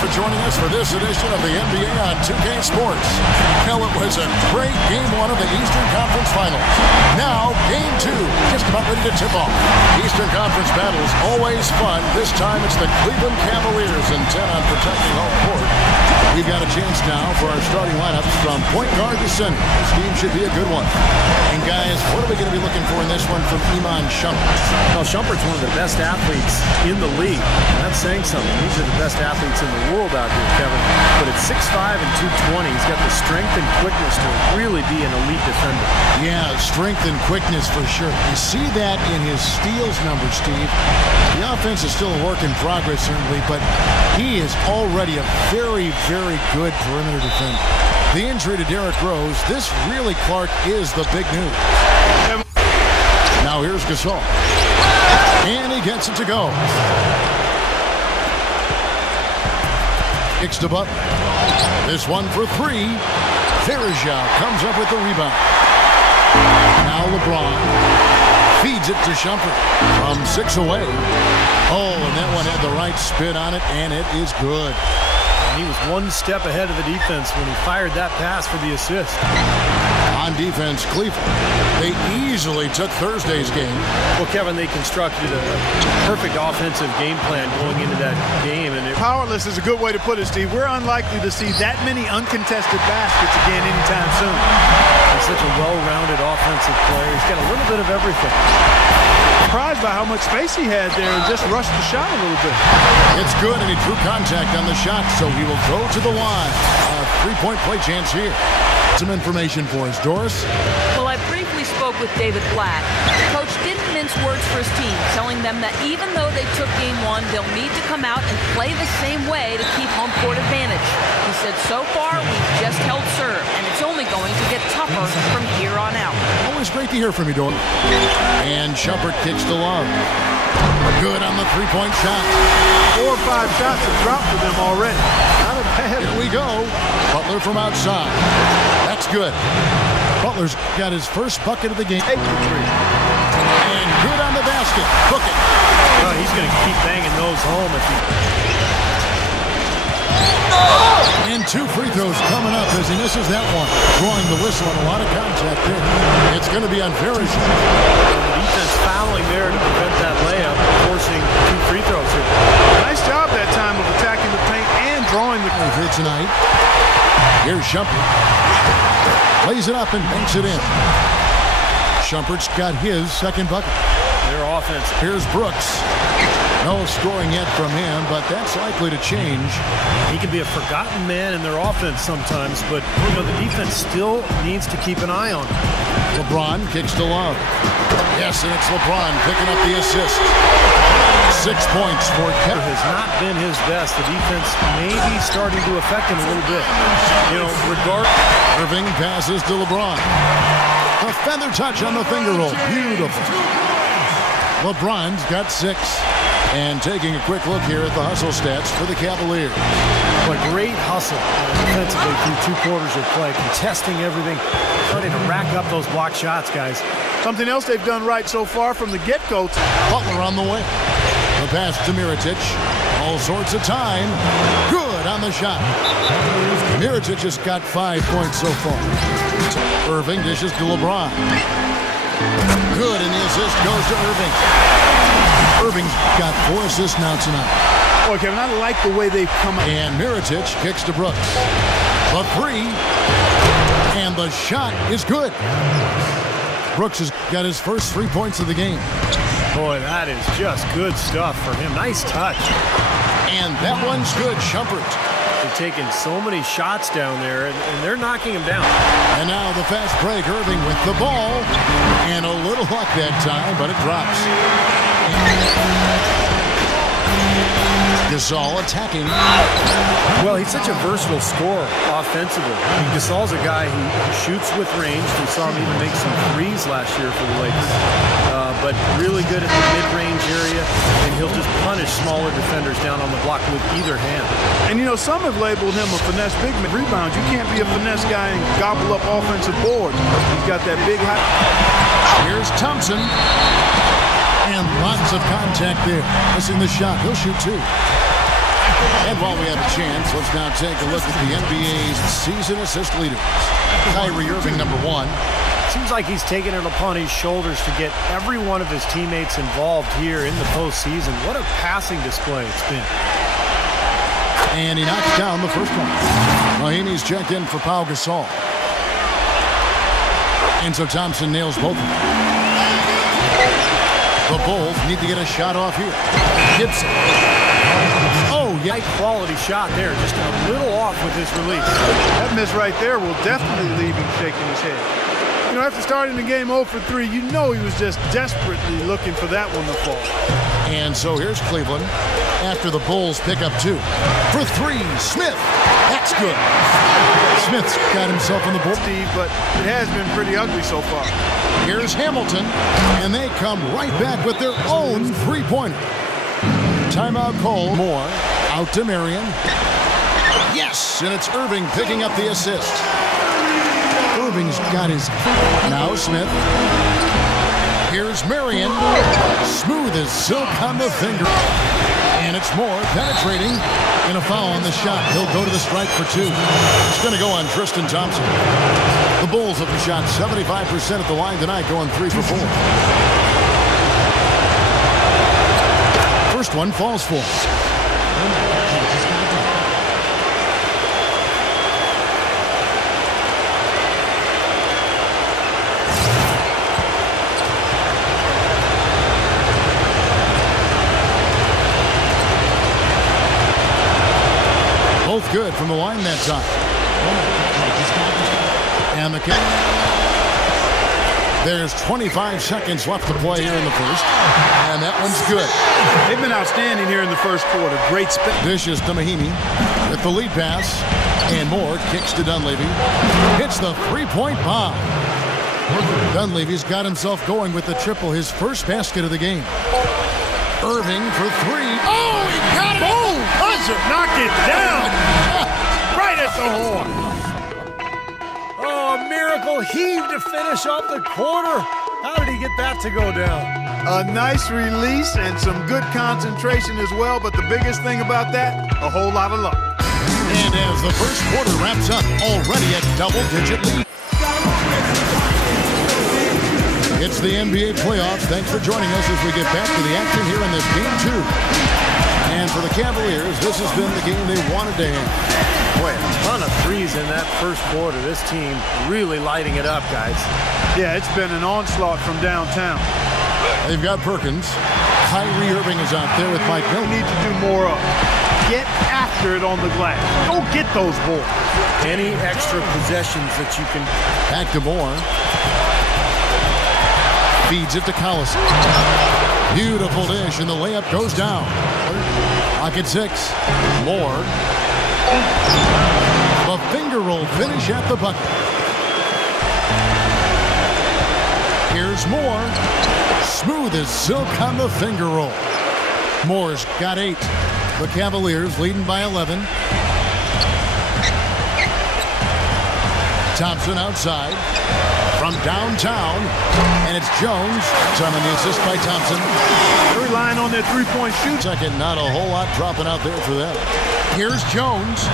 for joining us for this edition of the NBA on 2K Sports. Well, it was a great Game 1 of the Eastern Conference Finals. Now, Game 2, just about ready to tip off. Eastern Conference battles always fun. This time, it's the Cleveland Cavaliers intent on protecting home court. We've got a chance now for our starting lineups from point guard to center. This game should be a good one. And guys, what are we going to be looking for in this one from Iman Shumpert? Well, Shumpert's one of the best athletes in the league. And that's saying something. These are the best athletes in the world out here, Kevin. But at 6'5" and 220, he's got the strength and quickness to really be an elite defender. Yeah, strength and quickness for sure. You see that in his steals numbers, Steve. The offense is still a work in progress, certainly, but he is already a very, very good perimeter defender. The injury to Derrick Rose, this really, Clark, is the big news. Now here's Gasol. And he gets it to go. Kicks to Butler. This one for three. Verjao comes up with the rebound. Now LeBron feeds it to Shumpert from 6 away. Oh, and that one had the right spin on it, and it is good. He was one step ahead of the defense when he fired that pass for the assist. On defense, Cleveland. They easily took Thursday's game. Well, Kevin, they constructed a perfect offensive game plan going into that game. And powerless is a good way to put it, Steve. We're unlikely to see that many uncontested baskets again anytime soon. He's such a well-rounded offensive player. He's got a little bit of everything. Surprised by how much space he had there and just rushed the shot a little bit. It's good, and he drew contact on the shot, so he will go to the line. A three-point play chance here. Some information for us, Doris. Well, I briefly spoke with David Blatt. The coach didn't mince words for his team, telling them that even though they took Game 1, they'll need to come out and play the same way to keep home court advantage. He said, so far, we've just held serve, and it's only going to get tougher from here on out. Always great to hear from you, Doris. And Shumpert kicks to Love. Good on the three-point shot. 4 or 5 shots have dropped for them already. Not a bad. Here we go. Butler from outside. That's good. Butler's got his first bucket of the game. 8 for 3. And good on the basket. Hook it. Well, he's going to keep banging those home if he... And 2 free throws coming up as he misses that one. Drawing the whistle and a lot of contact there. It's going to be on Verjao. The defense fouling there to prevent that layup, forcing 2 free throws here. Nice job that time of attacking the paint and drawing the... Here tonight. Here's Shumpert. Lays it up and banks it in. Shumpert's got his second bucket. Their offense. Here's Brooks. No scoring yet from him, but that's likely to change. He can be a forgotten man in their offense sometimes, but you know the defense still needs to keep an eye on him. LeBron kicks to Love. Yes, and it's LeBron picking up the assist. 6 points for Kevin. Has not been his best. The defense may be starting to affect him a little bit. You know, Irving passes to LeBron. A feather touch on the finger roll. Beautiful. LeBron's got 6. And taking a quick look here at the hustle stats for the Cavaliers. A great hustle defensively through 2 quarters of play, contesting everything, starting to rack up those block shots, guys. Something else they've done right so far from the get-go. Butler on the way. The pass to Mirotic. All sorts of time. Good on the shot. Mirotic has got 5 points so far. Irving dishes to LeBron. Good, and the assist goes to Irving. Irving's got 4 assists now tonight. Boy, Kevin, I like the way they've come out. And Mirotic kicks to Brooks. The 3. And the shot is good. Brooks has got his first 3 points of the game. Boy, that is just good stuff for him. Nice touch. And that one's good. Shumpert. They're taking so many shots down there, and they're knocking him down. And now the fast break. Irving with the ball. And a little luck that time, but it drops. Gasol attacking. Well, he's such a versatile scorer offensively. I mean, Gasol's a guy who shoots with range. We saw him even make some threes last year for the Lakers. But really good at the mid-range area, and he'll just punish smaller defenders down on the block with either hand. And, you know, some have labeled him a finesse big man. Rebounds. You can't be a finesse guy and gobble up offensive boards. He's got that big height. Here's Thompson. And lots of contact there. Missing the shot. He'll shoot 2. And while we have a chance, let's now take a look at the NBA's season assist leaders. Kyrie Irving, number 1. Seems like he's taking it upon his shoulders to get every one of his teammates involved here in the postseason. What a passing display it's been. And he knocks down the first one. Mahinmi's checked in for Pau Gasol. And so Thompson nails both of them. The Bulls need to get a shot off here. Gibson. Oh, yeah. Quality shot there. Just a little off with his release. That miss right there will definitely leave him shaking his head. You know, after starting the game 0 for 3, you know he was just desperately looking for that one to fall. And so here's Cleveland after the Bulls pick up 2. For 3, Smith. That's good. Smith's got himself on the board. Steve, but it has been pretty ugly so far. Here's Hamilton, and they come right back with their own three-pointer. Timeout call. Moore out to Marion. Yes, and it's Irving picking up the assist. Irving's got his... Now Smith. Here's Marion. Smooth as silk on the finger. And it's Moore penetrating. And a foul on the shot. He'll go to the strike for 2. It's going to go on Tristan Thompson. The Bulls have shot 75% at the line tonight, going 3 for 4. First one falls for. Both good from the line that time. And the kick. There's 25 seconds left to play here in the first. And that one's good. They've been outstanding here in the first quarter. Great spin. Dishes to Mahinmi with the lead pass. And Moore kicks to Dunleavy. Hits the three-point bomb. Dunleavy's got himself going with the triple, his first basket of the game. Irving for 3. Oh, he got it! Boom! Buzzer! Knock it down! Right at the horn! Oh, a miracle heave to finish off the quarter. How did he get that to go down? A nice release and some good concentration as well, but the biggest thing about that, a whole lot of luck. And as the first quarter wraps up, already at double-digit lead. It's the NBA playoffs. Thanks for joining us as we get back to the action here in this game 2. And for the Cavaliers, this has been the game they wanted to have. Boy, a ton of threes in that first quarter. This team really lighting it up, guys. Yeah, it's been an onslaught from downtown. They've got Perkins. Kyrie Irving is out there with Mike Miller. Need to do more of. Get after it on the glass. Go get those boards. Any extra possessions that you can. Back to Moore. Feeds it to Collison. Beautiful dish, and the layup goes down. Lock at 6. Moore. The finger roll finish at the bucket. Here's Moore. Smooth as silk on the finger roll. Moore's got 8. The Cavaliers leading by 11. Thompson outside. From downtown, and it's Jones. Some on the assist by Thompson. They're relying on their three-point shoot. Second, not a whole lot dropping out there for them. Here's Jones.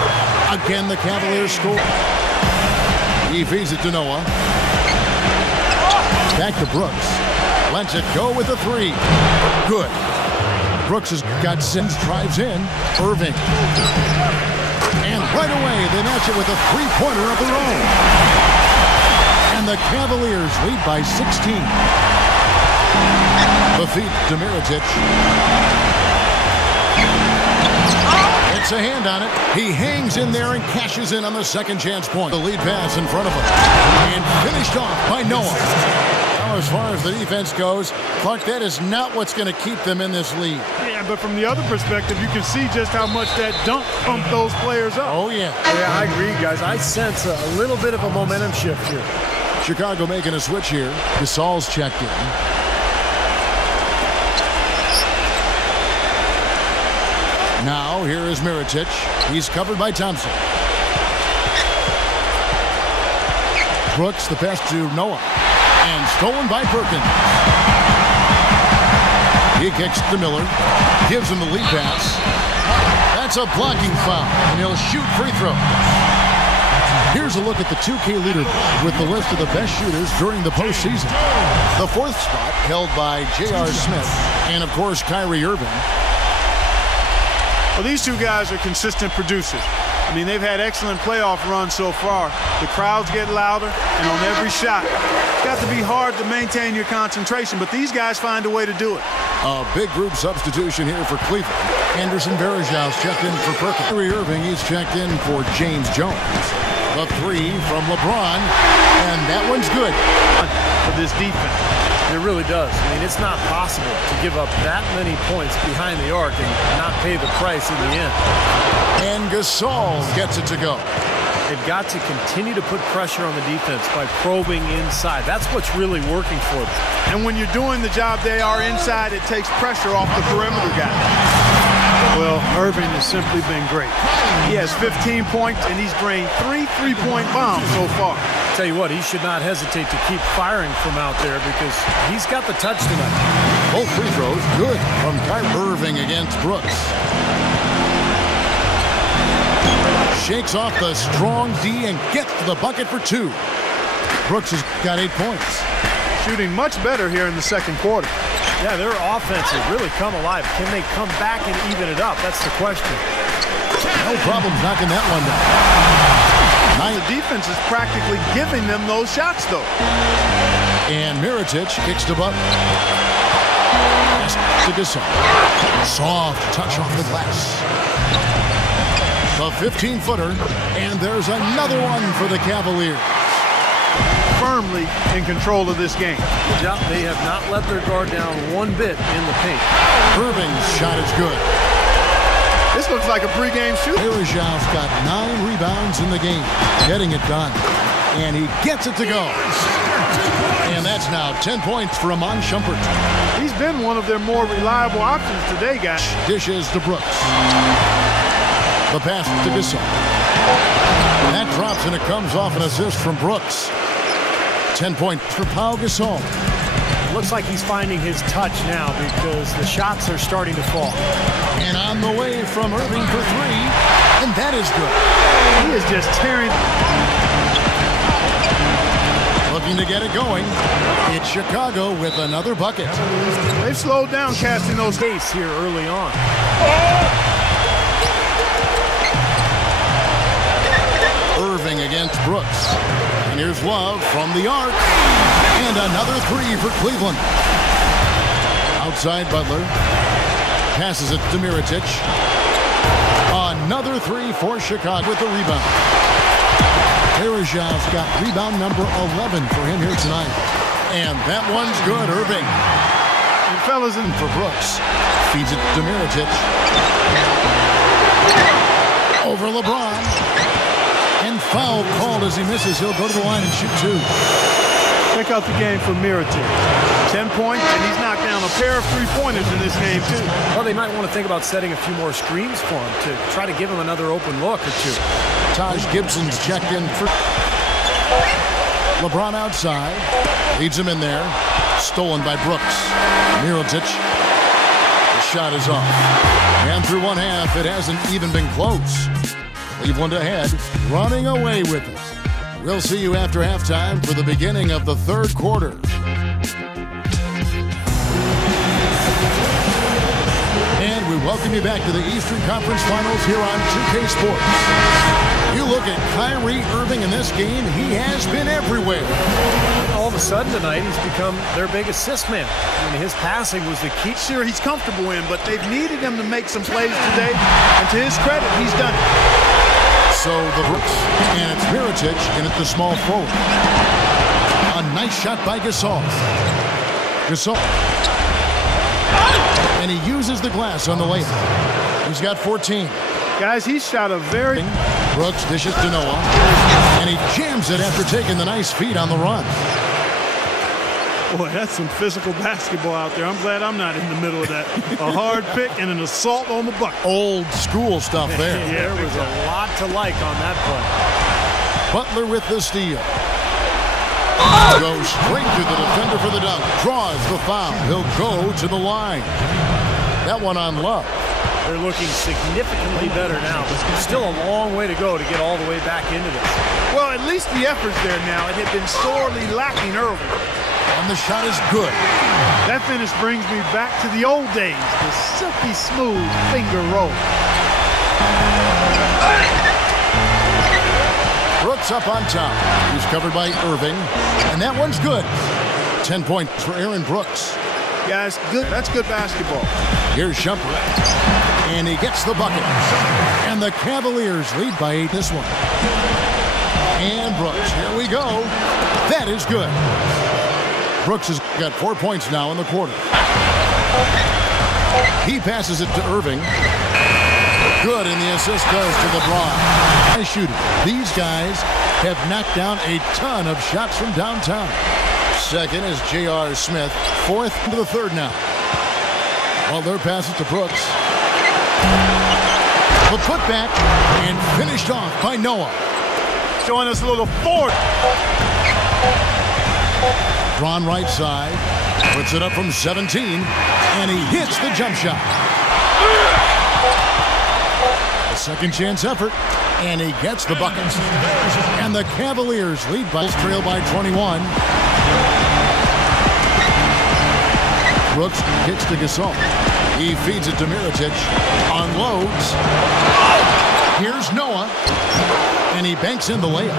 Again, the Cavaliers score. He feeds it to Noah. Back to Brooks. Lets it go with the 3. Good. Brooks has got Sims. Drives in. Irving. And right away, they match it with a three-pointer of their own. And the Cavaliers lead by 16. The feed to Mirotic. It's a hand on it. He hangs in there and cashes in on the second chance point. The lead pass in front of him. And finished off by Noah. Now, as far as the defense goes, Clark, that is not what's going to keep them in this lead. Yeah, but from the other perspective, you can see just how much that dunk pumped those players up. Oh, yeah. Yeah, I agree, guys. I sense a little bit of a momentum shift here. Chicago making a switch here. Gasol's checked in. Now, here is Mirotic. He's covered by Thompson. Brooks, the pass to Noah. And stolen by Perkins. He kicks to Miller. Gives him the lead pass. That's a blocking foul, and he'll shoot free throw. Here's a look at the 2K leaderboard with the list of the best shooters during the postseason. The 4th spot held by J.R. Smith and, of course, Kyrie Irving. Well, these two guys are consistent producers. I mean, they've had excellent playoff runs so far. The crowds get louder, and on every shot, it's got to be hard to maintain your concentration, but these guys find a way to do it. A big group substitution here for Cleveland. Anderson Varejão's checked in for Perkins. Kyrie Irving, he's checked in for James Jones. The 3 from LeBron, and that one's good. For this defense. It really does. I mean, it's not possible to give up that many points behind the arc and not pay the price in the end. And Gasol gets it to go. They've got to continue to put pressure on the defense by probing inside. That's what's really working for them. And when you're doing the job they are inside, it takes pressure off the perimeter guy. Well, Irving has simply been great. He has 15 points, and he's drained 3 3-point bombs so far. Tell you what, he should not hesitate to keep firing from out there because he's got the touch tonight. Both free throws good from Kyrie Irving against Brooks. Shakes off the strong D and gets to the bucket for 2. Brooks has got 8 points. Shooting much better here in the second quarter. Yeah, their offense has really come alive. Can they come back and even it up? That's the question. No problem knocking that one down. The defense is practically giving them those shots, though. And Mirotic kicks to Butler. Pass to Gasol. Soft touch off the glass. The 15-footer, and there's another one for the Cavaliers. Firmly in control of this game. Yeah, they have not let their guard down one bit in the paint. Irving's shot is good. This looks like a pregame shoot. Varejão's got 9 rebounds in the game, getting it done. And he gets it to go. And that's now 10 points for Amon Shumpert. He's been one of their more reliable options today, guys. Dishes to Brooks. The pass to Gasol. That drops, and it comes off an assist from Brooks. 10 points for Pau Gasol. Looks like he's finding his touch now because the shots are starting to fall. And on the way from Irving for 3, and that is good. He is just tearing. Looking to get it going. It's Chicago with another bucket. They've slowed down casting those pace here early on. Irving against Brooks. And here's Love from the arc. And another 3 for Cleveland. Outside Butler. Passes it to Mirotic. Another 3 for Chicago with the rebound. Varejão's got rebound number 11 for him here tonight. And that one's good, Irving. And fellas in for Brooks. Feeds it to Mirotic. Over LeBron. And foul called as he misses. He'll go to the line and shoot 2. Check out the game for Mirotic. 10 points, and he's knocked down a pair of 3-pointers in this game, too. Well, they might want to think about setting a few more screens for him to try to give him another open look or 2. Taj Gibson's checked in for LeBron outside. Leads him in there. Stolen by Brooks. Mirotic. The shot is off. And through one half, it hasn't even been close. Cleveland ahead, running away with it. We'll see you after halftime for the beginning of the third quarter. And we welcome you back to the Eastern Conference Finals here on 2K Sports. You look at Kyrie Irving in this game, he has been everywhere. All of a sudden tonight, he's become their big assist man. I mean, his passing was the key. Sure, he's comfortable in, but they've needed him to make some plays today, and to his credit, he's done it. So the Brooks, and it's Mirotic, and it's the small forward. A nice shot by Gasol. Gasol. And he uses the glass on the layup. He's got 14. Guys, he shot a very... Brooks dishes to Noah. And he jams it after taking the nice feed on the run. Boy, that's some physical basketball out there. I'm glad I'm not in the middle of that. A hard pick and an assault on the bucket. Old school stuff there. Yeah, there was a lot to like on that play. Butler with the steal. Goes straight to the defender for the dunk. Draws the foul. He'll go to the line. That one on Love. They're looking significantly better now, but still a long way to go to get all the way back into this. Well, at least the effort's there now. It had been sorely lacking early. And the shot is good. That finish brings me back to the old days, the silky smooth finger roll. Brooks up on top. He's covered by Irving. And that one's good. 10 points for Aaron Brooks. Guys, good. That's good basketball. Here's Shumpert. And he gets the bucket. And the Cavaliers lead by 8 this one. And Brooks, here we go. That is good. Brooks has got 4 points now in the quarter. He passes it to Irving. Good, and the assist goes to LeBron. Nice shooting. These guys have knocked down a ton of shots from downtown. Second is J.R. Smith. Fourth into the third now. Butler passes to Brooks. The putback and finished off by Noah. Showing us a little forward. Drawn right side. Puts it up from 17. And he hits the jump shot. A second chance effort. And he gets the bucket. And the Cavaliers lead by trail by 21. Brooks kicks to Gasol. He feeds it to Mirotic. Unloads. Here's Noah. And he banks in the layup.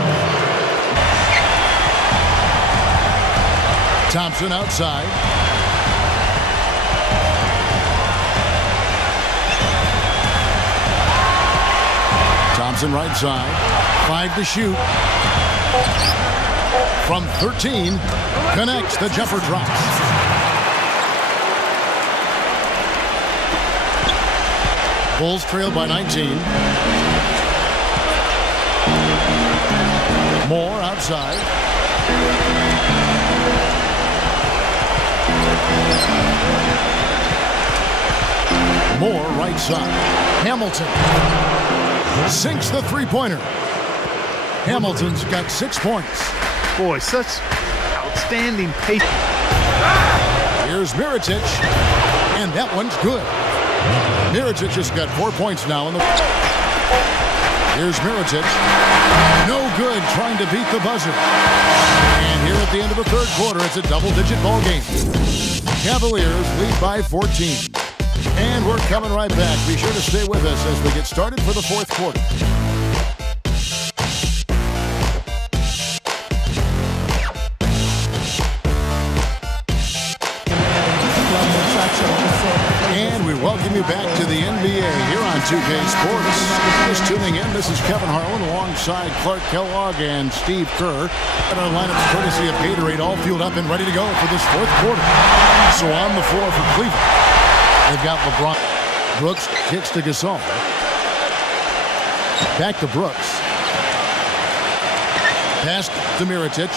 Thompson outside. Thompson right side. 5 to shoot. From 13. Connects. The jumper drops. Bulls trail by 19. Moore outside. Moore right side. Hamilton sinks the three-pointer. Hamilton's got 6 points. Boy, such outstanding pace. Here's Mirotic, and that one's good. Mirotic has got 4 points now in the... Here's Mirotic. No good trying to beat the buzzer. And here at the end of the third quarter, it's a double-digit ball game. Cavaliers lead by 14. And we're coming right back. Be sure to stay with us as we get started for the fourth quarter. And we welcome you back to the NBA here on 2K Sports. Just tuning in, this is Kevin Harlan alongside Clark Kellogg and Steve Kerr. And our lineup courtesy of Gatorade, all fueled up and ready to go for this fourth quarter. So on the floor for Cleveland, they've got LeBron. Brooks kicks to Gasol. Back to Brooks. Pass to Mirotic.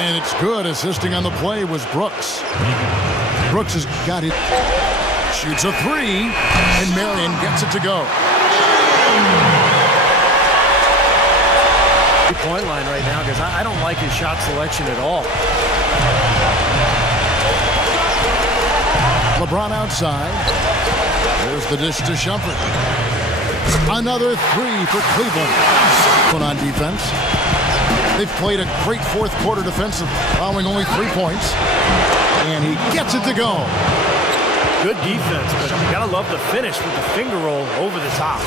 And it's good. Assisting on the play was Brooks. Brooks has got it. Shoots a three. And Marion gets it to go. 3-point line right now because I don't like his shot selection at all. LeBron outside. There's the dish to Shumpert. Another three for Cleveland. One on defense. They've played a great fourth quarter defensively, allowing only 3 points. And he gets it to go. Good defense, but you gotta love the finish with the finger roll over the top.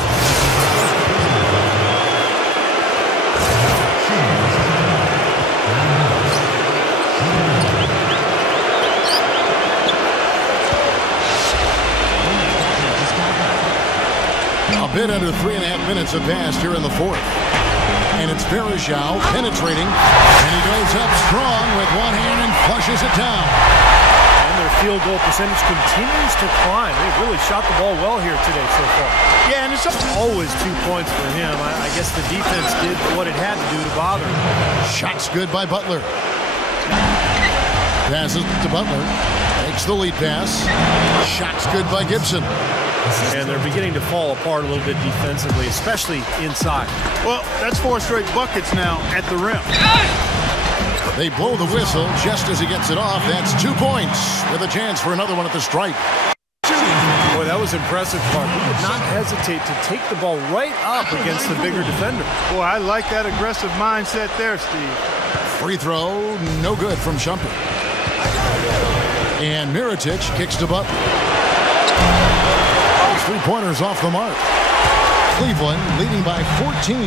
A bit under 3.5 minutes have passed here in the fourth. And it's Varejao penetrating. And he goes up strong with one hand and flushes it down. And their field goal percentage continues to climb. They've really shot the ball well here today so far. Yeah, and it's always 2 points for him. I guess the defense did what it had to do to bother him. Shots good by Butler. Passes to Butler. Takes the lead pass. Shots good by Gibson. And they're beginning to fall apart a little bit defensively, especially inside. Well, that's 4 straight buckets now at the rim. They blow the whistle just as he gets it off. That's 2 points with a chance for another one at the stripe. Boy, that that was impressive, Clark. He did not hesitate to take the ball right up against the bigger defender. Boy, I like that aggressive mindset there, Steve. Free throw, no good from Shumpert. And Mirotic kicks to Butler. 3-pointers off the mark. Cleveland leading by 14.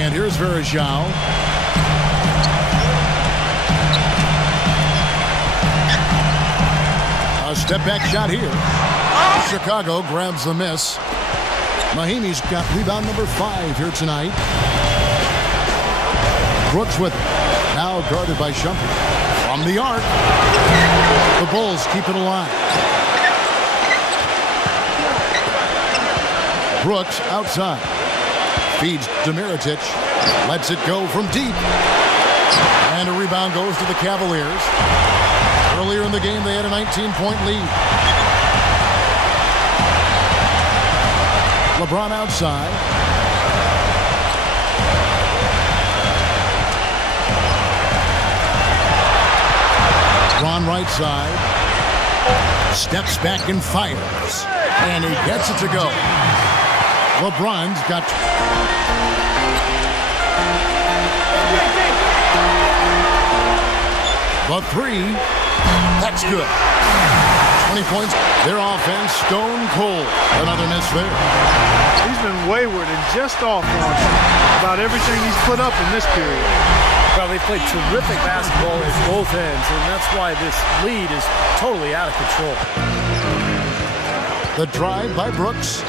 And here's Verajao. A step-back shot here. Chicago grabs the miss. Mahinmi's got rebound number 5 here tonight. Brooks with it. Now guarded by Shumpert. From the arc. The Bulls keep it alive. Brooks outside. Feeds to Mirotic. Lets it go from deep. And a rebound goes to the Cavaliers. Earlier in the game, they had a 19-point lead. LeBron outside. Ron right side. Steps back and fires. And he gets it to go. LeBron's got... the 3. That's good. 20 points. Their offense stone cold. Another miss there. He's been wayward and just off on about everything he's put up in this period. Well, they played terrific basketball at both ends, and that's why this lead is totally out of control. The drive by Brooks.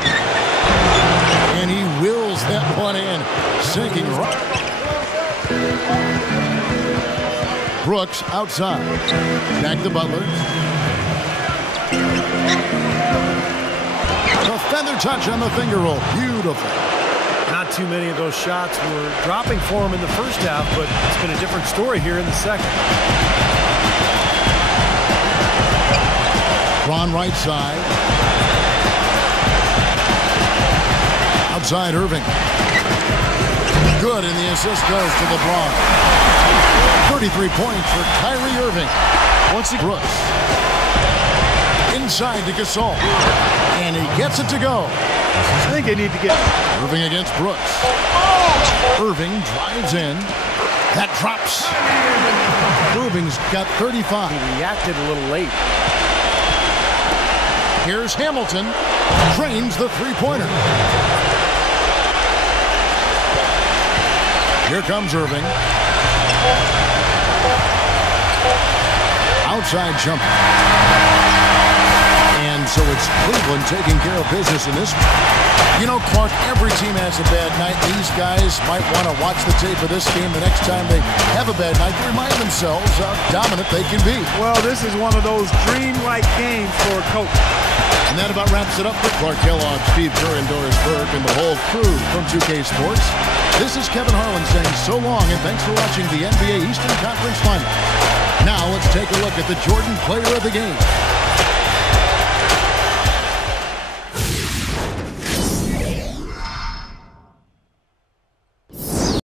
And he wills that one in. Sinking right. Brooks outside. Back to Butler. The feather touch on the finger roll. Beautiful. Not too many of those shots were dropping for him in the first half, but it's been a different story here in the second. Ron right side. Outside Irving. Good, and the assist goes to LeBron. 33 points for Kyrie Irving. Once he Brooks. Inside to Gasol. And he gets it to go. I think they need to get... Irving against Brooks. Irving drives in. That drops. Irving's got 35. He reacted a little late. Here's Hamilton. Drains the three-pointer. Here comes Irving. Outside jump. And so it's Cleveland taking care of business in this. You know, Clark, every team has a bad night. These guys might want to watch the tape of this game the next time they have a bad night to remind themselves how dominant they can be. Well, this is one of those dreamlike games for a coach. And that about wraps it up for Clark Kellogg, Steve Kerr, and Doris Burke, and the whole crew from 2K Sports. This is Kevin Harlan saying so long, and thanks for watching the NBA Eastern Conference Final. Now let's take a look at the Jordan Player of the Game.